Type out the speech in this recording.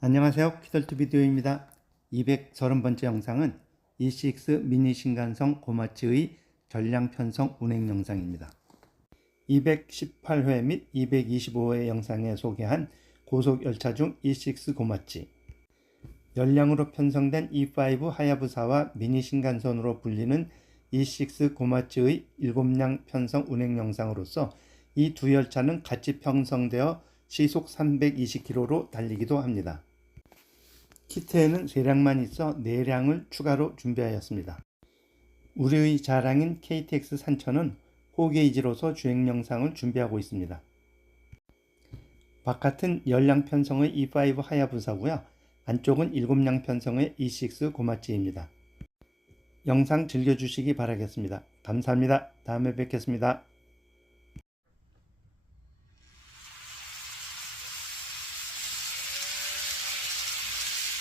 안녕하세요. 키덜트 비디오입니다. 230번째 영상은 E6 미니 신간성 고마츠의 전량 편성 운행 영상입니다. 218회 및 225회 영상에 소개한 고속 열차 중 E6 고마츠 열량으로 편성된 E5 하야부사와 미니 신간선으로 불리는 E6 고마츠의 7량 편성 운행 영상으로서 이 두 열차는 같이 편성되어 시속 320km로 달리기도 합니다. 키트에는 3량만 있어 4량을 추가로 준비하였습니다. 우리의 자랑인 KTX 산천은 호게이지로서 주행 영상을 준비하고 있습니다. 바깥은 10량 편성의 E5 하야부사고요. 안쪽은 7량 편성의 E6 고마치입니다. 영상 즐겨주시기 바라겠습니다. 감사합니다. 다음에 뵙겠습니다.